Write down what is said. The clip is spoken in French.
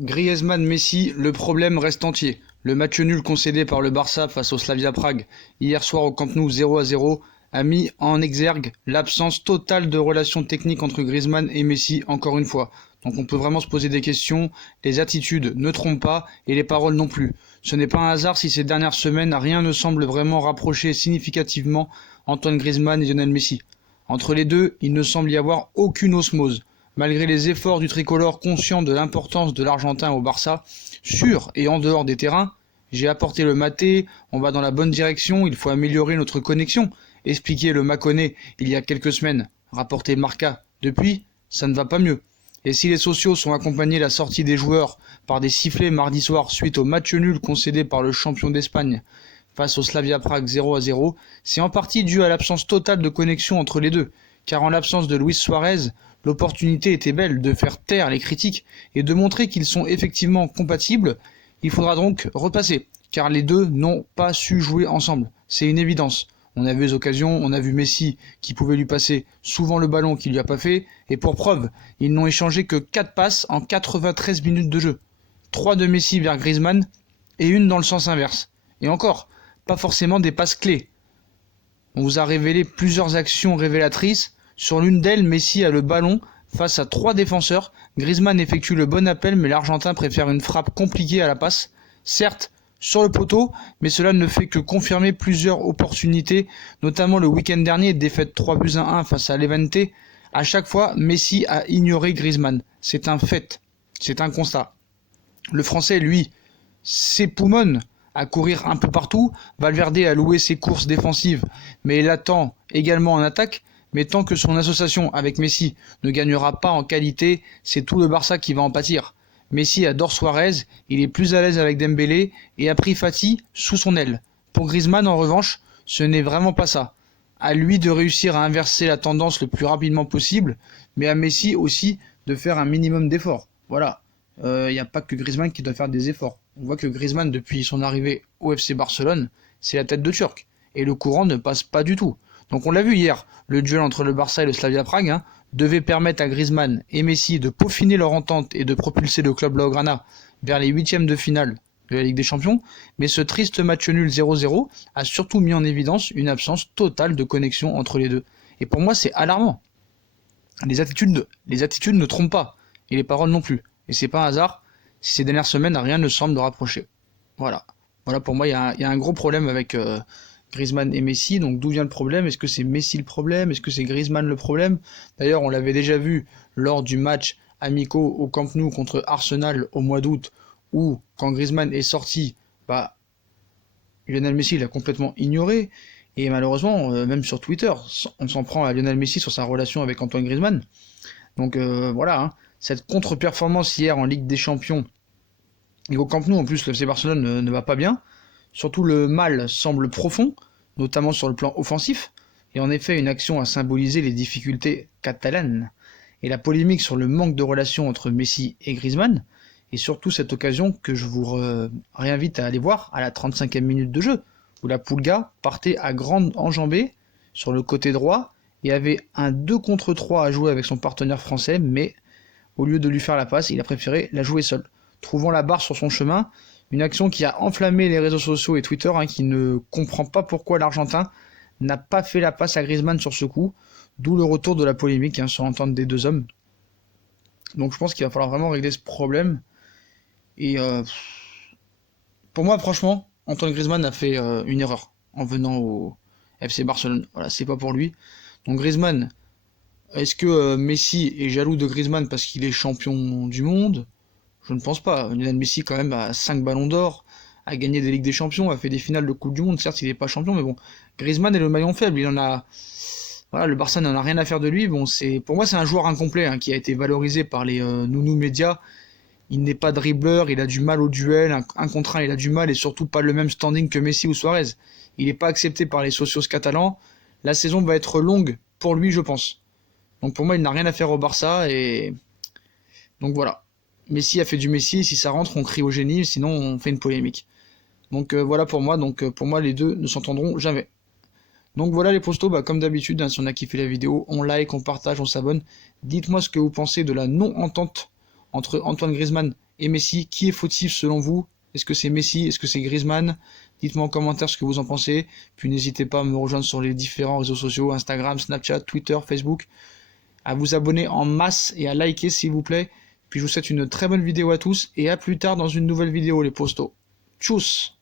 Griezmann-Messi, le problème reste entier. Le match nul concédé par le Barça face au Slavia Prague hier soir au Camp Nou 0-0 a mis en exergue l'absence totale de relations techniques entre Griezmann et Messi encore une fois. Donc on peut vraiment se poser des questions, les attitudes ne trompent pas et les paroles non plus. Ce n'est pas un hasard si ces dernières semaines rien ne semble vraiment rapprocher significativement Antoine Griezmann et Lionel Messi. Entre les deux, il ne semble y avoir aucune osmose. Malgré les efforts du tricolore conscient de l'importance de l'Argentin au Barça, sur et en dehors des terrains, j'ai apporté le maté, on va dans la bonne direction, il faut améliorer notre connexion, expliquait le Mâconnais il y a quelques semaines, rapporté Marca. Depuis, ça ne va pas mieux. Et si les sociaux sont accompagnés la sortie des joueurs par des sifflets mardi soir suite au match nul concédé par le champion d'Espagne face au Slavia Prague 0-0, c'est en partie dû à l'absence totale de connexion entre les deux, car en l'absence de Luis Suarez, l'opportunité était belle de faire taire les critiques et de montrer qu'ils sont effectivement compatibles. Il faudra donc repasser, car les deux n'ont pas su jouer ensemble. C'est une évidence. On a vu les occasions, on a vu Messi qui pouvait lui passer souvent le ballon qu'il lui a pas fait, et pour preuve, ils n'ont échangé que 4 passes en 93 minutes de jeu. 3 de Messi vers Griezmann et une dans le sens inverse. Et encore, pas forcément des passes clés. On vous a révélé plusieurs actions révélatrices. Sur l'une d'elles, Messi a le ballon face à 3 défenseurs. Griezmann effectue le bon appel, mais l'Argentin préfère une frappe compliquée à la passe. Certes, sur le poteau, mais cela ne fait que confirmer plusieurs opportunités, notamment le week-end dernier, défaite 3-1 face à Levante. À chaque fois, Messi a ignoré Griezmann. C'est un fait, c'est un constat. Le Français, lui, s'époumonne à courir un peu partout. Valverde a loué ses courses défensives, mais il attend également en attaque. Mais tant que son association avec Messi ne gagnera pas en qualité, c'est tout le Barça qui va en pâtir. Messi adore Suarez, il est plus à l'aise avec Dembélé et a pris Fati sous son aile. Pour Griezmann, en revanche, ce n'est vraiment pas ça. À lui de réussir à inverser la tendance le plus rapidement possible, mais à Messi aussi de faire un minimum d'efforts. Voilà. Il n'y a pas que Griezmann qui doit faire des efforts. On voit que Griezmann, depuis son arrivée au FC Barcelone, c'est la tête de Turc. Et le courant ne passe pas du tout. Donc on l'a vu hier, le duel entre le Barça et le Slavia Prague devait permettre à Griezmann et Messi de peaufiner leur entente et de propulser le club Blaugrana vers les huitièmes de finale de la Ligue des Champions, mais ce triste match nul 0-0 a surtout mis en évidence une absence totale de connexion entre les deux. Et pour moi c'est alarmant. Les attitudes ne trompent pas, et les paroles non plus. Et c'est pas un hasard si ces dernières semaines rien ne semble de rapprocher. Voilà. Voilà, pour moi il y a un gros problème avec Griezmann et Messi. Donc d'où vient le problème? Est-ce que c'est Messi le problème? Est-ce que c'est Griezmann le problème? D'ailleurs, on l'avait déjà vu lors du match amicaux au Camp Nou contre Arsenal au mois d'août, où quand Griezmann est sorti, Lionel Messi l'a complètement ignoré. Et malheureusement, même sur Twitter, on s'en prend à Lionel Messi sur sa relation avec Antoine Griezmann. Donc voilà, cette contre-performance hier en Ligue des Champions et au Camp Nou, en plus le FC Barcelone ne va pas bien. Surtout le mal semble profond, notamment sur le plan offensif, et en effet une action a symbolisé les difficultés catalanes et la polémique sur le manque de relation entre Messi et Griezmann, et surtout cette occasion que je vous réinvite à aller voir à la 35e minute de jeu, où la Pulga partait à grande enjambée sur le côté droit et avait un 2 contre 3 à jouer avec son partenaire français, mais au lieu de lui faire la passe, il a préféré la jouer seul, trouvant la barre sur son chemin. Une action qui a enflammé les réseaux sociaux et Twitter, qui ne comprend pas pourquoi l'Argentin n'a pas fait la passe à Griezmann sur ce coup, d'où le retour de la polémique sur l'entente des deux hommes. Donc je pense qu'il va falloir vraiment régler ce problème. Et pour moi, franchement, Antoine Griezmann a fait une erreur en venant au FC Barcelone. Voilà, c'est pas pour lui. Donc Griezmann, est-ce que Messi est jaloux de Griezmann parce qu'il est champion du monde? Je ne pense pas. Lionel Messi, quand même, a 5 ballons d'or, a gagné des Ligues des Champions, a fait des finales de Coupe du Monde. Certes, il n'est pas champion, mais bon, Griezmann est le maillon faible. Il en a. Voilà, le Barça n'en a rien à faire de lui. Bon, pour moi, c'est un joueur incomplet qui a été valorisé par les nounous médias. Il n'est pas dribbleur, il a du mal au duel, un contre un, il a du mal et surtout pas le même standing que Messi ou Suarez. Il n'est pas accepté par les socios catalans. La saison va être longue pour lui, je pense. Donc pour moi, il n'a rien à faire au Barça et donc voilà. Messi a fait du Messi, si ça rentre, on crie au génie, sinon on fait une polémique. Donc voilà pour moi, pour moi les deux ne s'entendront jamais. Donc voilà les postos, comme d'habitude, si on a kiffé la vidéo, on like, on partage, on s'abonne. Dites-moi ce que vous pensez de la non-entente entre Antoine Griezmann et Messi. Qui est fautif selon vous? Est-ce que c'est Messi? Est-ce que c'est Griezmann? Dites-moi en commentaire ce que vous en pensez. Puis n'hésitez pas à me rejoindre sur les différents réseaux sociaux, Instagram, Snapchat, Twitter, Facebook, à vous abonner en masse et à liker s'il vous plaît. Puis je vous souhaite une très bonne vidéo à tous et à plus tard dans une nouvelle vidéo les postos. Tchuss!